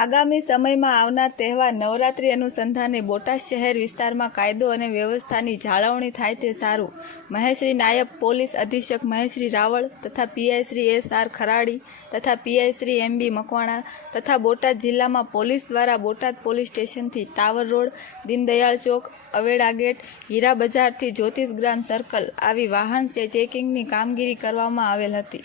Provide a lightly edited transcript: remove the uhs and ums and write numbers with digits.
આગામી સમયમાં આવનાર તહેવાર નવરાત્રી અનુસંધાને બોટાદ શહેર વિસ્તારમાં કાયદો અને વ્યવસ્થાની જાળવણી થાય તે સારું. મહેશ્રી નાયબ પોલીસ અધિક્ષક મહેશ્રી રાવળ તથા પીઆઈ શ્રી એસ.આર. ખરાડી તથા પીઆઈ શ્રી એમ.બી. મકવાણા તથા બોટાદ જિલ્લામાં પોલીસ દ્વારા બોટાદ પોલીસ સ્ટેશનથી ટાવર રોડ, દીનદયાળ ચોક, અવેડા ગેટ, હીરા બજારથી જ્યોતિષગ્રામ સર્કલ આવી વાહન ચેકિંગની કામગીરી કરવામાં આવેલ હતી.